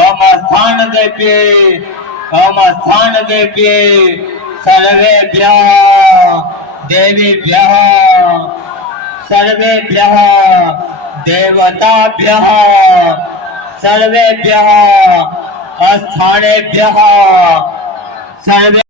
ओम स्थान देव्ये ओम स्थान देव्ये सर्वेभ्यः देवीभ्यः सर्वेभ्यः देवताभ्यः सर्वेभ्यः स्थानेभ्यः सर्वे